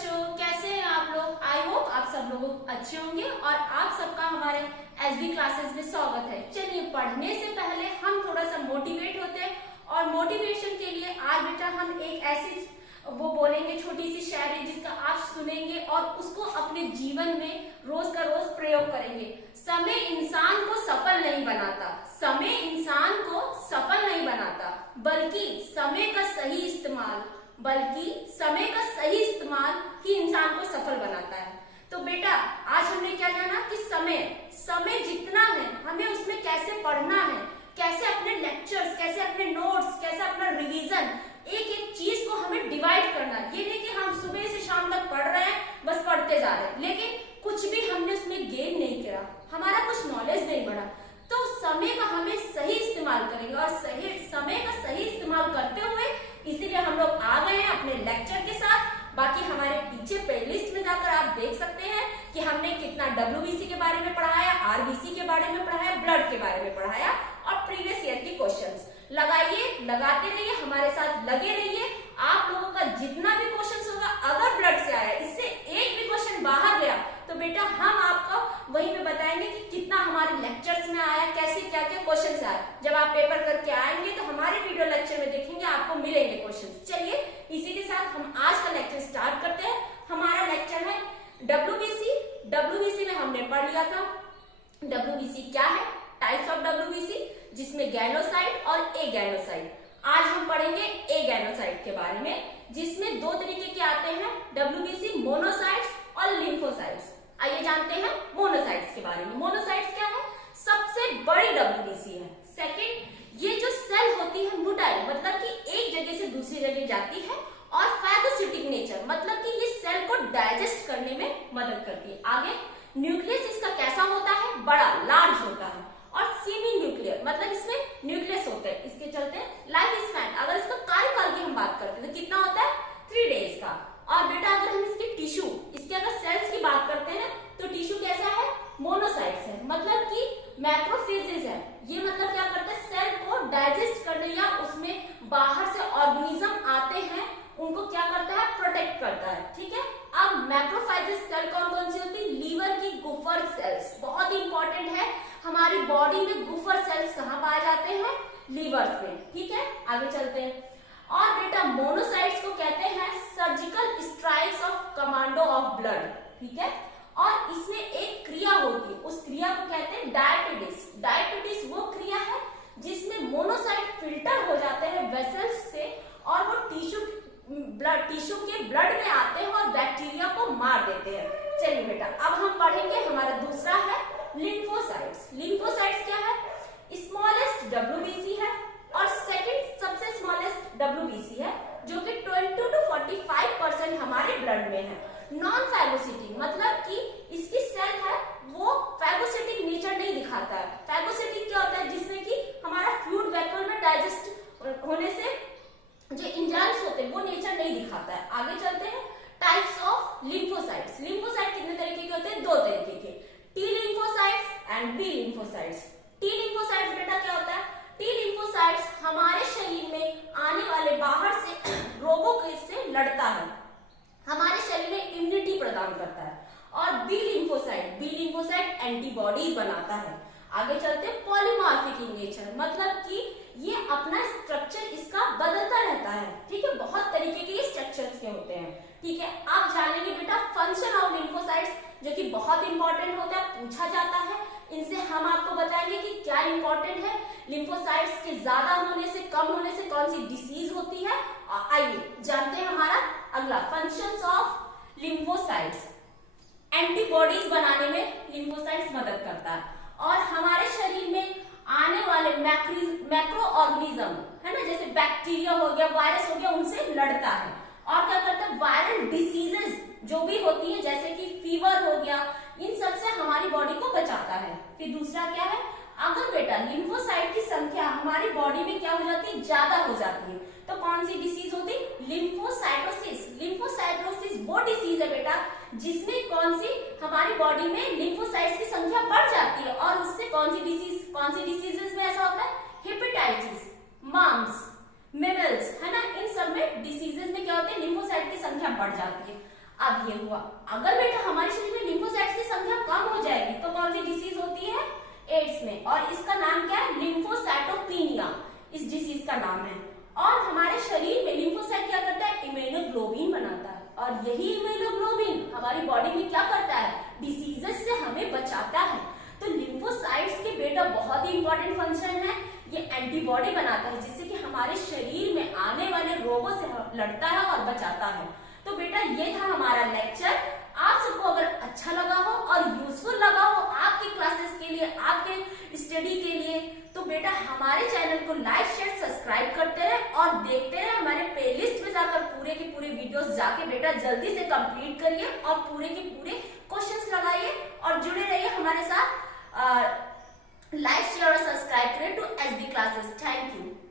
बच्चों, कैसे हैं आप लोग। आई होप आप सब लोग अच्छे होंगे और आप सबका हमारे एसबी क्लासेस में स्वागत है। चलिए, पढ़ने से पहले हम थोड़ा सा मोटिवेट होते हैं और मोटिवेशन के लिए आज बेटा हम एक ऐसी वो बोलेंगे छोटी सी शायरी जिसका आप सुनेंगे और उसको अपने जीवन में रोज का रोज प्रयोग करेंगे। समय इंसान को सफल नहीं बनाता, समय इंसान को सफल नहीं बनाता, बल्कि समय का सही इस्तेमाल ही इंसान को सफल बनाता है। तो बेटा आज हमने क्या जाना कि समय जितना है हमें उसमें कैसे पढ़ना है, कैसे अपने लेक्चर्स, कैसे अपने नोट्स, कैसे अपना रिवीजन, एक एक चीज को हमें डिवाइड करना है। ये नहीं कि हम सुबह से शाम तक पढ़ रहे हैं, बस पढ़ते जा रहे हैं, लेकिन कुछ भी हमने उसमें गेन नहीं किया, हमारा कुछ नॉलेज नहीं बढ़ा। तो समय का हमें सही इस्तेमाल करेंगे और समय का सही इस्तेमाल करते हुए इसीलिए हम लोग आ गए हैं अपने लेक्चर के साथ। बाकी हमारे पीछे प्लेलिस्ट में जाकर आप देख सकते हैं कि हमने कितना डब्ल्यूबीसी के बारे में पढ़ाया, आरबीसी के बारे में पढ़ाया, ब्लड के बारे में पढ़ाया और प्रीवियस ईयर के क्वेश्चंस। लगाते रहिए, हमारे साथ लगे रहिए। आप लोगों का जितना भी क्वेश्चंस होगा, अगर ब्लड से आया, इससे एक भी क्वेश्चन बाहर गया तो बेटा हम आपको वहीं पे बताएंगे कि कितना हमारे लेक्चर्स में आया, कैसे क्या क्या क्वेश्चन आए। जब आप पेपर करके आएंगे तो हमारे वीडियो लेक्चर में देखेंगे, आपको मिलेंगे क्वेश्चन। चलिए इसी के साथ हम आज का लेक्चर स्टार्ट करते हैं। हमारा लेक्चर है डब्ल्यूबीसी में हमने पढ़ लिया था डब्ल्यूबीसी क्या है, टाइप्स ऑफ डब्ल्यूबीसी, जिसमें गैनोसाइट और एगैनोसाइट। आज हम पढ़ेंगे एगैनोसाइट के बारे में, जिसमें दो तरीके के आते हैं, डब्ल्यूबीसी मोनोसाइट्स और लिम्फोसाइट्स। आइए जानते हैं मोनोसाइट्स के बारे में। मोनोसाइट्स क्या है? सबसे बड़ी डब्ल्यूबीसी है। सेकंड, ये जो सेल होती है मोटाइल, मतलब कि एक जगह से दूसरी जगह जाती है, और फैगोसिटिक नेचर, मतलब कि ये सेल को डाइजेस्ट करने में मदद करती है। आगे, न्यूक्लियस इसका कैसा होता है? बड़ा, लार्ज होता है। और सेमी न्यूक्लियर, मतलब इसमें न्यूक्लियस होता है। इसके चलते लाइफ स्पैन, अगर इसका कार्यकाल की हम बात करते हैं तो कितना होता है? 3 डेज का। और बेटा अगर हम इसके टिश्यू, इसके अगर सेल्स की बात करते हैं तो टिश्यू कैसा है? मोनोसाइट्स है, मतलब कि मैक्रोफेजेस है। ये मतलब क्या करता है? सेल को डाइजेस्ट करने या उसमें बाहर से ऑर्गेनिज्म आते हैं उनको क्या करता है? प्रोटेक्ट करता है। ठीक है। अब मैक्रोफाइजेस सेल कौन कौन सी होती है? लीवर की गुफर सेल्स, बहुत इंपॉर्टेंट है। हमारी बॉडी में गुफर सेल्स कहाँ पाए जाते हैं? लीवर में। ठीक है, आगे चलते हैं। और बेटा मोनोसाइट्स को कहते हैं surgical strikes of commando of blood. ठीक है। और इसमें एक क्रिया होती है, उस क्रिया को कहते हैं डायटोडिस। डायटोडिस वो क्रिया है जिसमें मोनोसाइट फिल्टर हो जाते हैं वेसल्स से और वो टिश्यू के ब्लड में आते हैं और बैक्टीरिया को मार देते हैं। चलिए बेटा अब हम पढ़ेंगे, हमारा दूसरा है लिम्फोसाइट्स। लिम्फोसाइट्स क्या है? स्मॉलेस्ट डब्ल्यूबीसी है और सेकंड सबसे स्मॉलेस्ट डब्ल्यूबीसी है, जो कि 20 to 45% हमारे ब्लड में है। नॉन फैगोसिटिक, मतलब कि इसकी सेल है वो फैगोसिटिक नेचर नहीं दिखाता है। फैगोसिटिक क्या होता है? जिसमें कि हमारा फ्लूइड वैक्यूल में डाइजेस्ट होने से जो एंजाइम्स होते हैं वो नेचर नहीं दिखाता है। आगे चलते हैं, टाइप्स ऑफ लिम्फोसाइट्स। लिम्फोसाइट कितने तरीके के होते हैं? 2 तरीके के, T lymphocytes and B lymphocytes. T lymphocytes बेटा क्या होता है? टी लिम्फोसाइट्स हमारे शरीर में आने वाले बाहर से रोगों से लड़ता है, हमारे शरीर में इम्यूनिटी प्रदान करता है। और बी लिम्फोसाइट एंटीबॉडीज बनाता है। आगे चलते हैं, पॉलीमॉर्फिक इन नेचर, मतलब कि ये अपना स्ट्रक्चर इसका बदलता रहता है। ठीक है, बहुत तरीके के स्ट्रक्चर्स के होते हैं। ठीक है, आप जानेंगे बेटा फंक्शन ऑफ लिम्फोसाइट्स, जो कि बहुत इंपॉर्टेंट होता है, पूछा जाता है। इनसे हम आपको बताएंगे कि क्या इंपॉर्टेंट है, लिम्फोसाइट्स के ज्यादा होने से, कम होने से कौन सी डिसीज होती है। आइए जानते हैं हमारा अगला, फंक्शंस ऑफ लिम्फोसाइट्स। एंटीबॉडीज बनाने में लिम्फोसाइट्स मदद करता है और हमारे शरीर में आने वाले मैक्रो ऑर्गेनिज्म है ना, जैसे बैक्टीरिया हो गया, वायरस हो गया, उनसे लड़ता है। और क्या करता है? वायरल डिसीजेस जो भी होती है, जैसे कि फीवर हो गया, इन सब से हमारी बॉडी को बचाता है। फिर दूसरा क्या है? अगर बेटा लिम्फोसाइट की संख्या हमारी बॉडी में क्या हो जाती है? ज्यादा हो जाती है, तो कौन सी डिसीज होती? लिम्फोसाइटोसिस। लिम्फोसाइटोसिस वो डिसीज है बेटा जिसमें कौन सी हमारी बॉडी में लिम्फोसाइट्स की संख्या बढ़ जाती है और उससे कौन सी डिसीजेस में ऐसा होता है? हेपेटाइटिस, मम्स, मिमल्स, है ना, इन सब में डिसीजेस में क्या होते हैं? लिम्फोसाइट की संख्या बढ़ जाती है। अब अब ये हुआ, अगर बेटा हमारे शरीर में लिम्फोसाइट्स की संख्या कम हो जाएगी तो कौन सी डिसीज होती है? एड्स में, और इसका नाम क्या है? लिम्फोसाइटोपिनिया, इस डिसीज का नाम है। और हमारे शरीर में लिम्फोसाइट क्या करता है? इम्यूनोग्लोबिन बनाता है, और यही इम्यूनोग्लोबिन हमारी बॉडी में क्या करता है? डिसीजेस से हमें बचाता है। तो लिम्फोसाइट्स के बेटा बहुत ही इंपॉर्टेंट फंक्शन है, ये एंटीबॉडी बनाता है जिससे कि हमारे शरीर में आने वाले रोगों से लड़ता है और बचाता है। तो बेटा ये था हमारा लेक्चर। आप सबको अगर अच्छा लगा हो और यूजफुल लगा हो आपके क्लासेस के लिए, आपके स्टडी के लिए, तो बेटा हमारे चैनल को लाइक शेयर सब्सक्राइब करते रहे और देखते रहे। हमारे प्लेलिस्ट में जाकर पूरे के पूरे वीडियोस जाके बेटा जल्दी से कंप्लीट करिए और पूरे के पूरे क्वेश्चंस लगाइए और जुड़े रहिए हमारे साथ। लाइक शेयर और सब्सक्राइब करें to SB classes. Thank you.